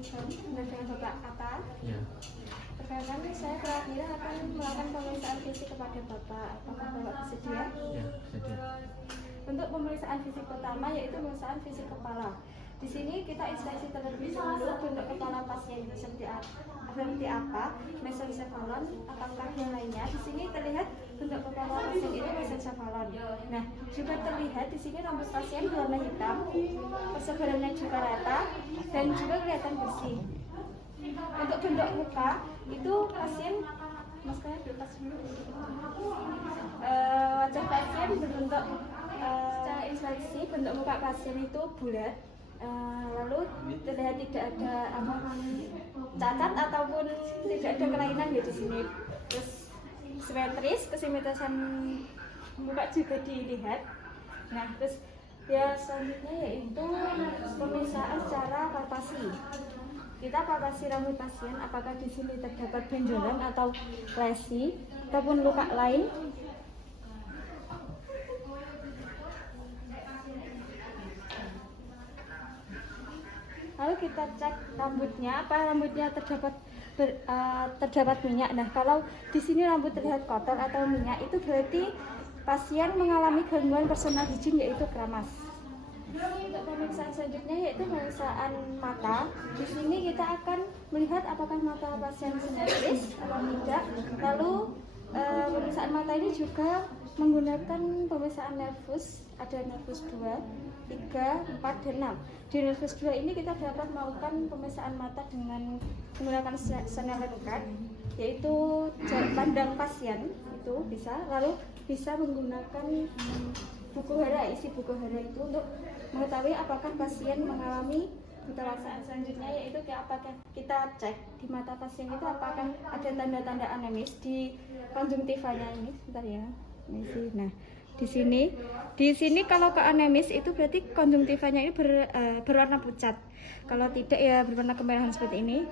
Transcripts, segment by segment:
dengan Bapak apa? Ya. Perkenalkan, saya Pravira akan melakukan pemeriksaan fisik kepada Bapak. Apakah Bapak bersedia? Ya, sedia. Untuk pemeriksaan fisik pertama yaitu pemeriksaan fisik kepala. Di sini kita inspeksi terlebih dahulu bentuk kepala pasien itu seperti apa, mesencephalon, apakah yang lainnya. Di sini terlihat bentuk kepala pasien itu mesencephalon. Nah, juga terlihat di sini rambut pasien berwarna hitam, persebarannya juga rata dan juga kelihatan bersih. Untuk bentuk muka itu pasien maskernya dilepas dulu. Wajah pasien berbentuk secara inspeksi bentuk muka pasien itu bulat. Lalu terlihat tidak ada cacat ataupun tidak ada kelainan ya di sini. Terus simetris, kesimetrisan muka juga dilihat. Nah, terus ya selanjutnya yaitu pemeriksaan secara palpasi. Kita palpasi rambut pasien apakah di sini terdapat benjolan atau lesi ataupun luka lain. Lalu kita cek rambutnya, apa rambutnya terdapat minyak. Nah, kalau di sini rambut terlihat kotor atau minyak, itu berarti pasien mengalami gangguan personal hygiene yaitu keramas. Untuk pemeriksaan selanjutnya yaitu pemeriksaan mata. Di sini kita akan melihat apakah mata pasien simetris atau tidak. Lalu pemeriksaan mata ini juga menggunakan pemeriksaan nervus. Ada nervus 2, 3, 4, dan 6. Di nervus 2 ini kita dapat melakukan pemeriksaan mata dengan menggunakan Snellen card, yaitu jarak pandang pasien itu bisa. Lalu bisa menggunakan buku hara, isi buku hara itu untuk mengetahui apakah pasien mengalami pemeriksaan selanjutnya yaitu apakah kita cek di mata pasien itu apakah ada tanda-tanda anemis di konjungtivanya ini. Sebentar ya. Nah, di sini kalau ke anemis itu berarti konjungtivanya ini berwarna pucat. Kalau tidak ya berwarna kemerahan seperti ini.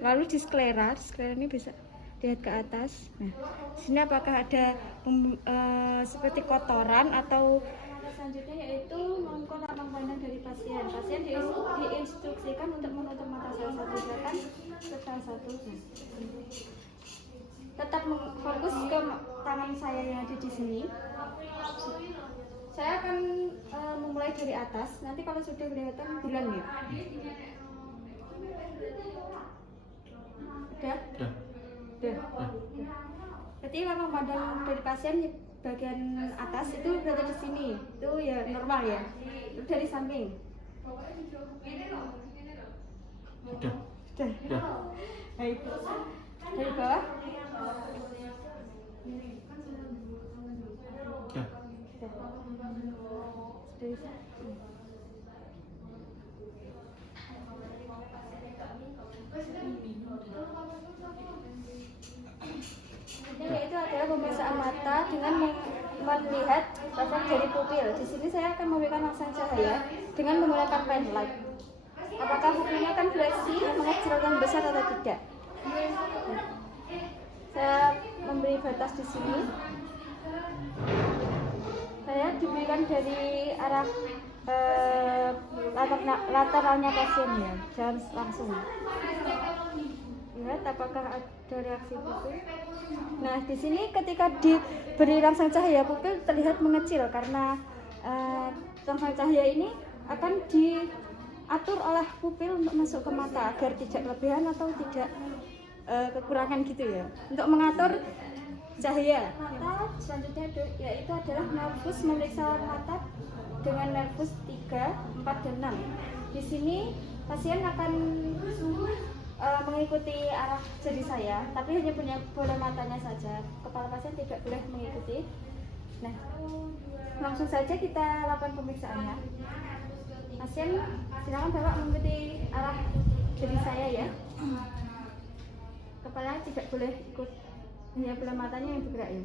Lalu di sklera ini bisa lihat ke atas. Nah, di sini apakah ada seperti kotoran atau selanjutnya yaitu mengukur lapang pandang dari pasien. Pasien diinstruksikan untuk menutup mata salah satu silakan salah satu. Tetap fokus ke tangan saya yang ada di sini. Saya akan memulai dari atas. Nanti kalau sudah kelihatan bilang ya. Udah? Udah. Berarti lapang pandang dari pasien bagian atas itu berada di sini. Itu ya normal ya. Itu dari samping. Sudah. Baik. Dari bawah. Yaitu adalah pemeriksaan mata dengan melihat efek dari pupil. Di sini saya akan memberikan langsung cahaya dengan menggunakan pen light. Apakah pupilnya akan fleksi, mengecilkan besar atau tidak? Saya memberi batas di sini. Saya diberikan dari arah lateralnya pasien ya, jangan langsung. Lihat apakah ada reaksi pupil. Nah, di sini ketika diberi rangsang cahaya pupil terlihat mengecil karena rangsang cahaya ini akan diatur oleh pupil untuk masuk ke mata agar tidak kelebihan atau tidak kekurangan gitu ya. Untuk mengatur cahaya mata selanjutnya yaitu adalah nervus, memeriksa mata dengan nervus 3, 4, dan 6. Di sini pasien akan mengikuti arah jari saya, tapi hanya punya bola matanya saja. Kepala pasien tidak boleh mengikuti. Nah, langsung saja kita lakukan pemeriksaannya. Pasien silakan Bapak mengikuti arah jari saya ya. Kepala tidak boleh ikut, hanya bola matanya yang bergerak ya.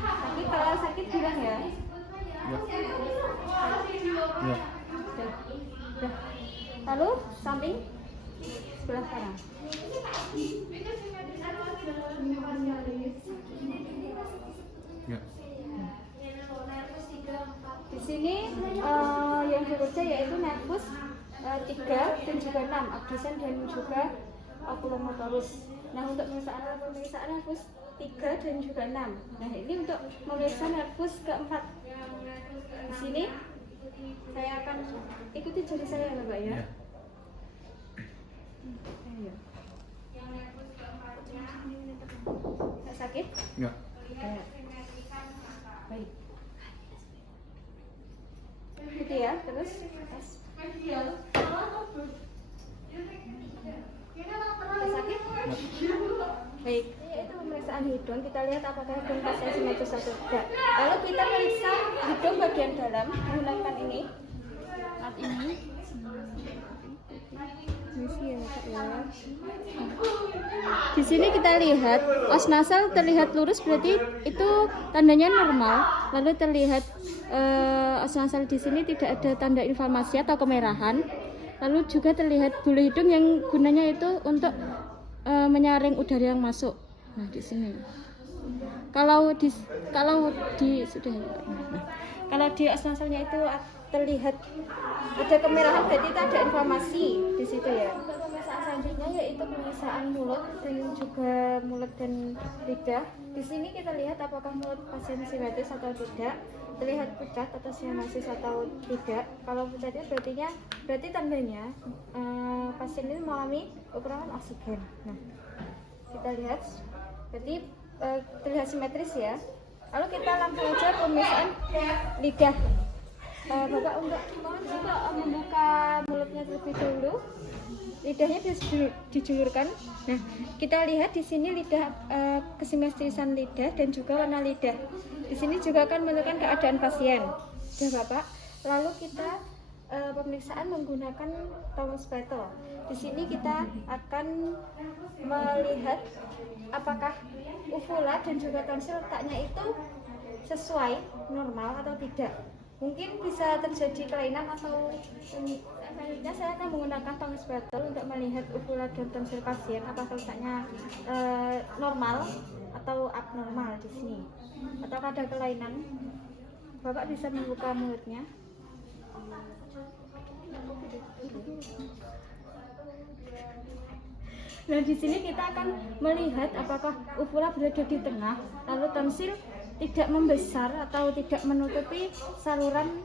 Tapi kalau sakit bilang ya. Ya. Lalu samping sebelah kanan. Ya. Di sini yang bekerja nervus 3 dan juga 6, abdusen dan juga oculomotorus. Nah, untuk pemeriksaan nervus 3 dan juga 6. Nah, ini untuk memeriksa nervus keempat. Di sini saya akan ikuti jari saya ya, Mbak ya. Ya. Ayo. Nggak sakit? Enggak. Ya. Baik. Gitu ya, terus tes. Nggak sakit? Baik, itu pemeriksaan hidung. Kita lihat apakah hidung pasien simetris atau tidak. Lalu kita periksa hidung bagian dalam menggunakan ini, alat ini. Di sini kita lihat os nasal terlihat lurus, berarti itu tandanya normal. Lalu terlihat os nasal di sini tidak ada tanda inflamasi atau kemerahan. Lalu juga terlihat bulu hidung yang gunanya itu untuk menyaring udara yang masuk. Nah, di sini. Kalau di os nasalnya itu terlihat ada kemerahan, berarti itu ada inflamasi di situ ya. Untuk pemeriksaan selanjutnya yaitu pemeriksaan mulut dan juga mulut dan lidah. Di sini kita lihat apakah mulut pasien simetris atau tidak, terlihat pucat atau simetris atau tidak. Kalau pucatnya berarti tandanya pasien ini mengalami kekurangan oksigen. Nah, kita lihat berarti terlihat simetris ya. Lalu kita langsung aja pemeriksaan lidah. Bapak juga membuka mulutnya terlebih dahulu. Lidahnya dijulurkan. Nah, kita lihat di sini lidah, kesimetrisan lidah dan juga warna lidah. Di sini juga akan menentukan keadaan pasien. Ya, Bapak. Lalu kita pemeriksaan menggunakan tongue spatula. Di sini kita akan melihat apakah uvula dan juga tonsil letaknya itu sesuai normal atau tidak. Mungkin bisa terjadi kelainan atau selanjutnya saya akan menggunakan tongue spatula untuk melihat uvula dan tonsil pasien apakah letaknya normal atau abnormal di sini. Apakah ada kelainan? Bapak bisa membuka mulutnya. Nah, di sini kita akan melihat apakah uvula berada di tengah, lalu tonsil tidak membesar atau tidak menutupi saluran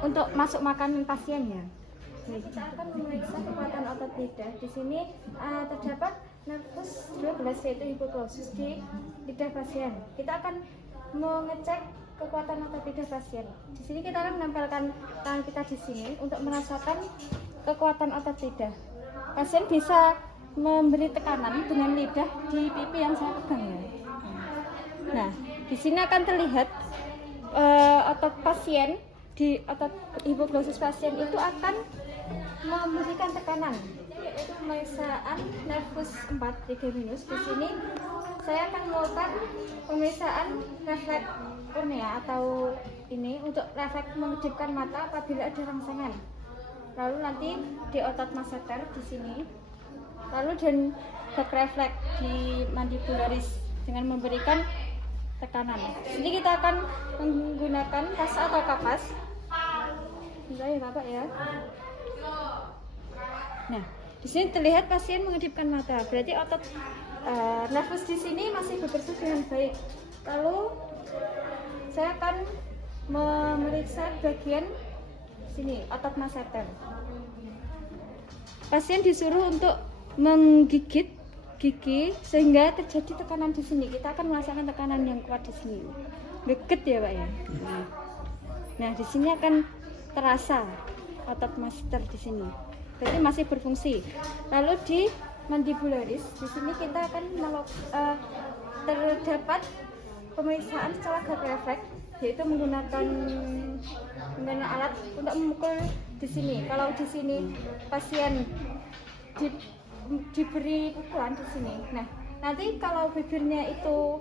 untuk masuk makanan pasiennya. Nah, kita akan memeriksa kekuatan otot lidah. Di sini terdapat nervus 12 yaitu hipoglossus di lidah pasien. Kita akan mengecek kekuatan otot lidah pasien. Di sini kita akan menempelkan tangan kita di sini untuk merasakan kekuatan otot lidah. Pasien bisa memberi tekanan dengan lidah di pipi yang saya pegang ya. Nah, di sini akan terlihat otot pasien di otot hipoglossus pasien itu akan memberikan tekanan, yaitu pemeriksaan nervus 4 trigeminus. Di sini saya akan melakukan pemeriksaan refleks kornea atau ini untuk refleks mengedipkan mata apabila ada rangsangan. Lalu nanti di otot masseter di sini. Lalu dan back refleks di mandibularis dengan memberikan tekanan. Sini kita akan menggunakan kasa atau kapas. Bentar ya Bapak ya. Nah, di sini terlihat pasien mengedipkan mata. Berarti otot nervus di sini masih bekerja dengan baik. Lalu saya akan memeriksa bagian sini otot masseter. Pasien disuruh untuk menggigit gigi sehingga terjadi tekanan di sini. Kita akan merasakan tekanan yang kuat di sini. Deket ya Pak ya. Nah, di sini akan terasa otot masseter di sini. Berarti masih berfungsi. Lalu di mandibularis di sini kita akan terdapat pemeriksaan secara gag refleks, yaitu menggunakan alat untuk memukul di sini. Kalau di sini pasien diberi pukulan di sini. Nah, nanti kalau bibirnya itu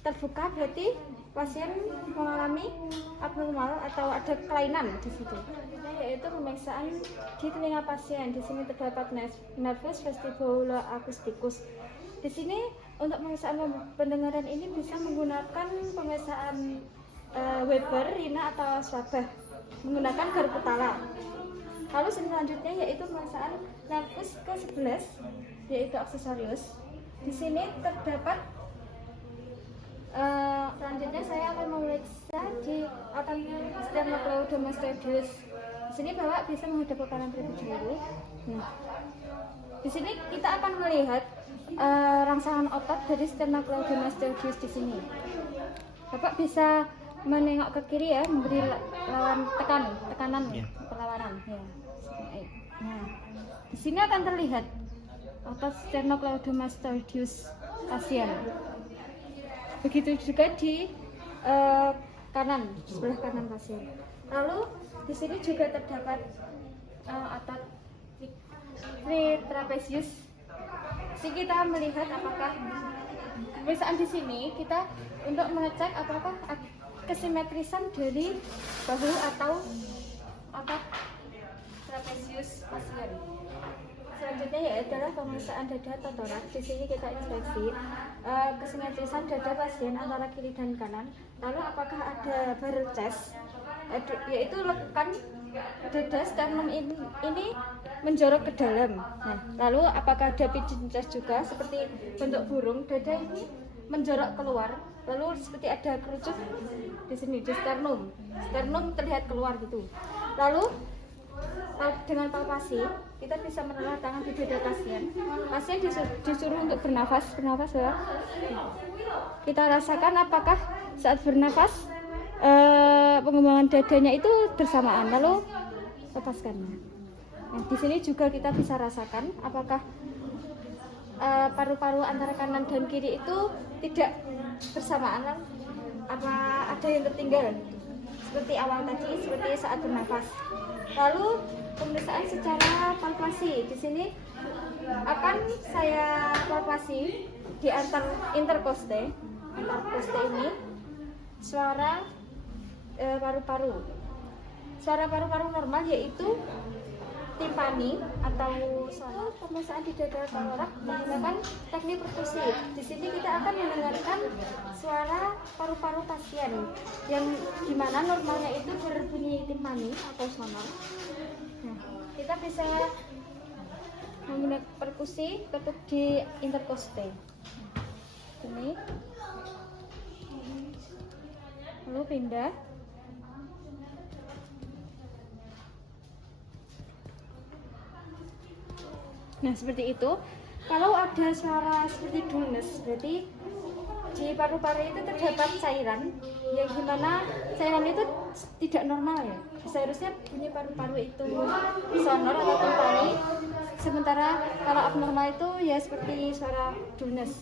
terbuka berarti pasien mengalami abnormal atau ada kelainan di situ. Yaitu pemeriksaan di telinga pasien. Di sini terdapat nervus vestibuloacousticus. Di sini untuk pemeriksaan pendengaran ini bisa menggunakan pemeriksaan Weber, Rina atau Swabah menggunakan garpu tala. Lalu selanjutnya yaitu pemeriksaan nafas ke-11 yaitu aksesorius. Di sini terdapat selanjutnya saya akan memeriksa di sternocleidomastoideus. Di sini Bapak bisa menghadap ke kanan terlebih dahulu. Di sini kita akan melihat rangsangan otot dari sternocleidomastoideus di sini. Bapak bisa menengok ke kiri ya, memberi lawan tekanan perlawanan ya. Nah, di sini akan terlihat otot sternocleidomastoideus pasien. Begitu juga di sebelah kanan pasien. Lalu di sini juga terdapat otot trapezius. Jadi kita melihat apakah pemeriksaan di sini kita untuk mengecek apakah kesimetrisan dari bahu atau otot trapezius pasien. Selanjutnya yaitu adalah pemeriksaan dada atau toraks. Di sini kita inspeksi kesimetrisan dada pasien antara kiri dan kanan. Lalu apakah ada barrel chest, yaitu lekukan dada sternum ini menjorok ke dalam. Nah, lalu apakah ada pigeon chest juga seperti bentuk burung, dada ini menjorok keluar. Lalu seperti ada kerucut di sini di sternum terlihat keluar gitu. Lalu dengan palpasi kita bisa menaruh tangan di dada pasien. Pasien disuruh untuk bernafas ya. Kita rasakan apakah saat bernafas pengembangan dadanya itu bersamaan. Lalu lepaskan. Nah, di sini juga kita bisa rasakan apakah paru-paru antara kanan dan kiri itu tidak bersamaan. Apa ada yang tertinggal? Seperti awal tadi, seperti saat bernafas. Lalu pemeriksaan secara palpasi. Di sini akan saya palpasi di interkoste ini suara paru-paru. Suara paru-paru normal yaitu timpani atau suara. Pemeriksaan di dada toraks menggunakan teknik perkusi. Di sini kita akan mendengarkan suara paru-paru pasien yang dimana normalnya itu berbunyi timpani atau sonor. Nah, kita bisa menggunakan perkusi ketuk di interkoste. Ini. Lalu pindah. Nah, seperti itu. Kalau ada suara seperti dullness, berarti di paru-paru itu terdapat cairan yang dimana cairan itu tidak normal ya. Seharusnya bunyi paru-paru itu sonor atau timpani, sementara kalau abnormal itu ya seperti suara dullness.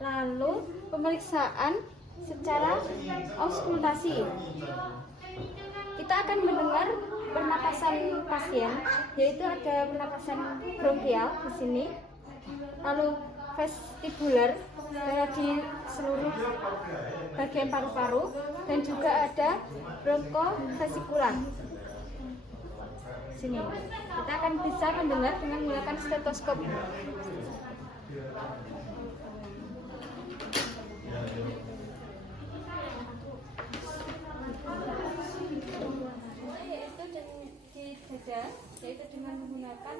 Lalu pemeriksaan secara auskultasi. Kita akan mendengar pernapasan pasien, yaitu ada pernapasan bronkial di sini, lalu vestibular di seluruh bagian paru-paru, dan juga ada bronkofesikular. Sini kita akan bisa mendengar dengan menggunakan stetoskop. Yaitu dengan menggunakan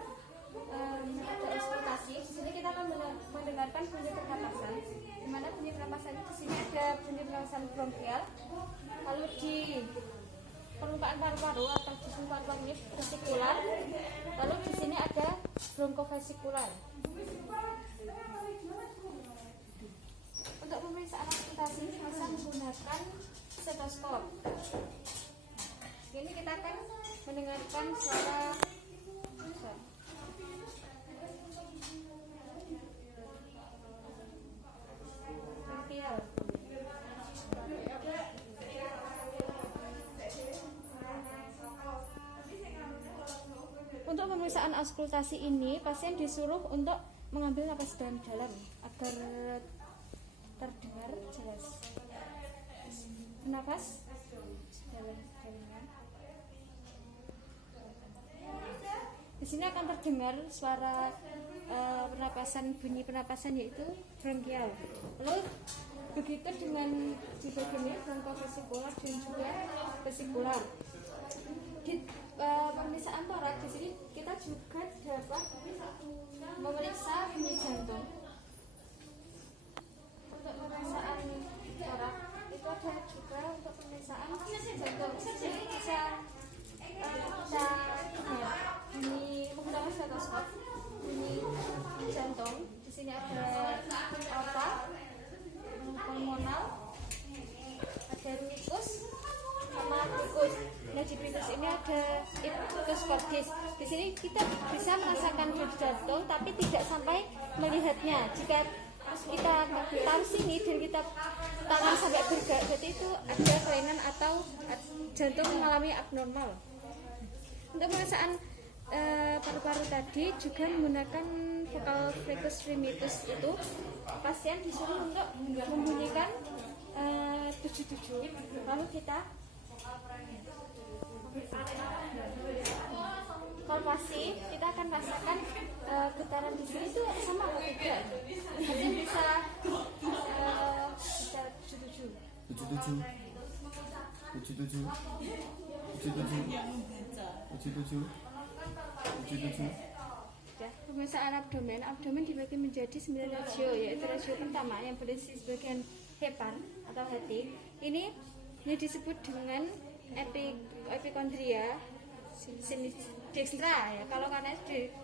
metode auskultasi. Di sini kita akan mendengarkan bunyi pernapasan. Di mana bunyi pernapasan di sini ada bunyi pernapasan bronkial. Lalu di permukaan paru-paru atau di paru-paru ini vesikular. Lalu di sini ada bronkofesikular. Untuk pemeriksaan auskultasi bisa menggunakan stetoskop. Ini kita akan mendengarkan suara bronkial. Untuk pemeriksaan auskultasi ini, pasien disuruh untuk mengambil napas dalam-dalam agar terdengar jelas. Napas dalam-dalam. Di sini akan terdengar suara pernapasan, bunyi pernapasan yaitu bronkial. Lalu Begitu dengan di bagian ini bronkovesikular dan juga vesikular. Di pemeriksaan torak di sini kita juga dapat memeriksa bunyi jantung. Untuk pemeriksaan torak itu ada juga untuk pemeriksaan jantung. Jadi bisa kita dengar bunyi menggunakan stetoskop bunyi jantung. Di sini ada aorta, pulmonal, ada runikus, sama ictus. Nah di ictus ini ada ictus cordis. Di sini kita bisa merasakan denyut jantung tapi tidak sampai melihatnya. Jika kita taruh sini dan kita tangan sampai bergerak, berarti itu ada kelainan atau jantung mengalami abnormal. Untuk pemeriksaan paru-paru tadi juga menggunakan vokal flex remitus itu pasien disuruh untuk membunyikan 77, lalu kita palpasi, kita akan rasakan getaran di sini itu sama atau tidak. Pasien bisa 77 ya. Pemeriksaan abdomen dibagi menjadi 9 rasio, yaitu rasio pertama yang berisi sebagian hepan atau hati. Ini disebut dengan epikondria dextra ya. Kalau kanan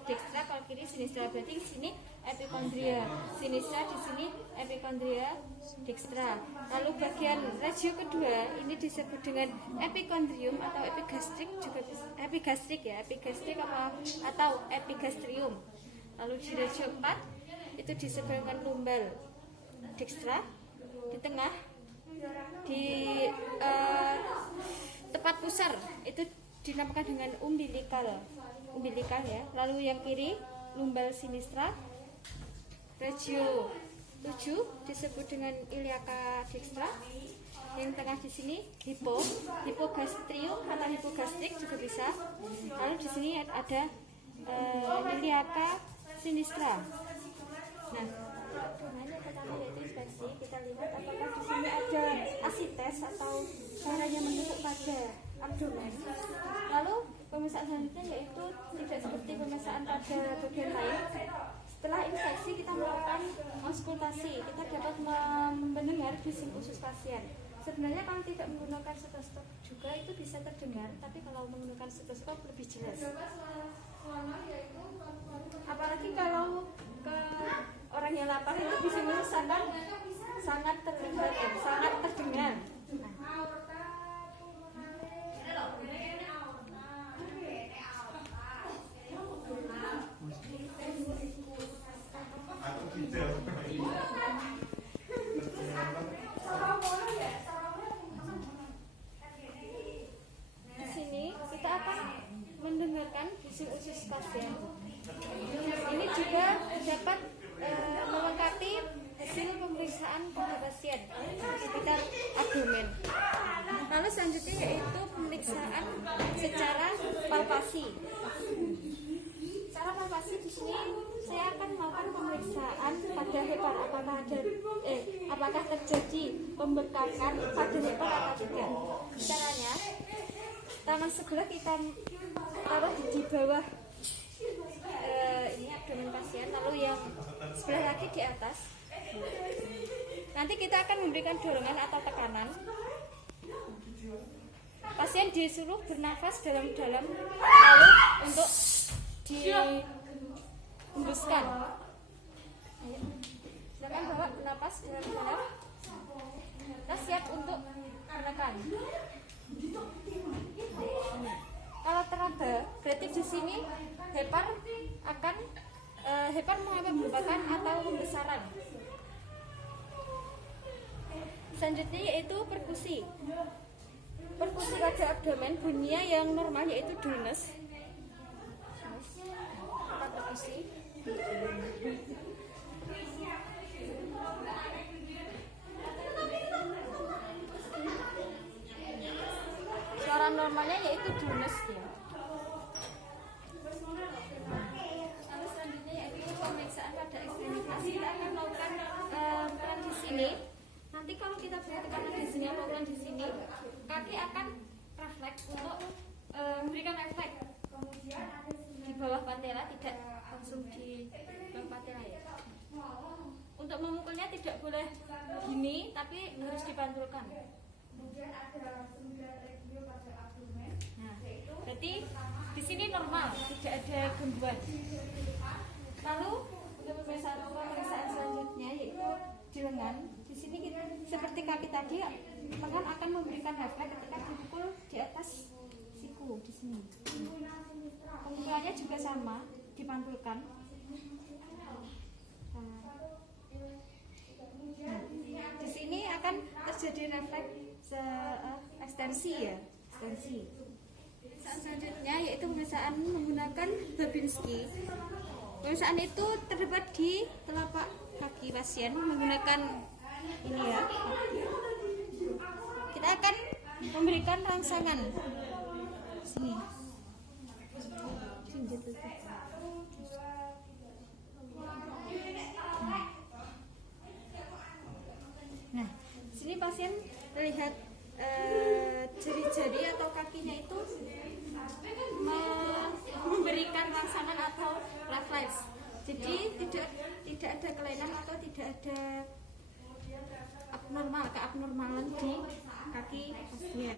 dextra, kalau kiri sinistra. Berarti di sini epikondria sinistra, di sini epikondria dextra. Lalu bagian rasio kedua ini disebut dengan epikondrium atau epigastrik, juga epigastrik ya, epigastrik atau epigastrium. Lalu di rasio 4 itu disebut dengan lumbal dextra. Di tengah di tepat pusar itu dinamakan dengan umbilikal ya. Lalu yang kiri lumbal sinistra. Regio 7 disebut dengan iliaca dextra. Yang tengah di sini hipogastrium atau hipogastrik juga bisa. Lalu di sini ada iliaca sinistra. Nah, yang pertama yaitu inspeksi. Kita lihat apakah di sini ada asites atau caranya menusuk pada abdomen. Lalu pemeriksaan selanjutnya yaitu tidak seperti pemeriksaan pada bagian lain. Setelah inspeksi kita melakukan auskultasi. Kita dapat mendengar bising usus pasien. Sebenarnya kalau tidak menggunakan stetoskop juga itu bisa terdengar, tapi kalau menggunakan stetoskop lebih jelas. Apalagi kalau ke orang yang lapar itu bising usus sangat terdengar. Di sini kita akan mendengarkan bising usus pasien. Ini juga dapat melengkapi hasil pemeriksaan pada pasien di sekitar abdomen. Lalu selanjutnya yaitu pemeriksaan secara palpasi. Cara palpasi di sini saya akan melakukan pemeriksaan pada hepar, apakah terjadi pembekakan pada hepar atau tidak. Caranya, tangan sebelah kita taruh di bawah ini abdomen pasien, lalu yang sebelah lagi di atas. Nanti kita akan memberikan dorongan atau tekanan. Pasien disuruh bernafas dalam-dalam, lalu untuk dihembuskan. Silakan bawa napas dalam-dalam. Kita siap untuk menekan. Kalau teraba, berarti di sini hepar mengalami pembekakan atau pembesaran. Selanjutnya yaitu perkusi. Perkusi pada abdomen bunyinya yang normal yaitu dulness. Perkusi. Suara normalnya yaitu dulness ya. Lalu selanjutnya yaitu pemeriksaan pada ekstremitas. Kita akan melakukan peran di sini. tidak langsung di patella ya. Untuk memukulnya tidak boleh gini, tapi harus dipantulkan. Nah, berarti di sini normal, tidak ada gangguan. Lalu untuk pemeriksaan selanjutnya yaitu di lengan. Di sini kita, seperti kaki tadi, lengan akan memberikan refleks ketika dipukul di atas siku di sini. Pemukulannya juga sama, dipantulkan. Di sini akan terjadi refleks ekstensi ya, ekstensi. Selanjutnya yaitu pemeriksaan menggunakan Babinski. Pemeriksaan itu terdapat di telapak kaki pasien menggunakan ini ya. Kita akan memberikan rangsangan sini. Nah, sini pasien terlihat jari-jari atau kakinya itu memberikan rangsangan atau refleks. Jadi tidak ada kelainan atau tidak ada keabnormalan di kaki pasien.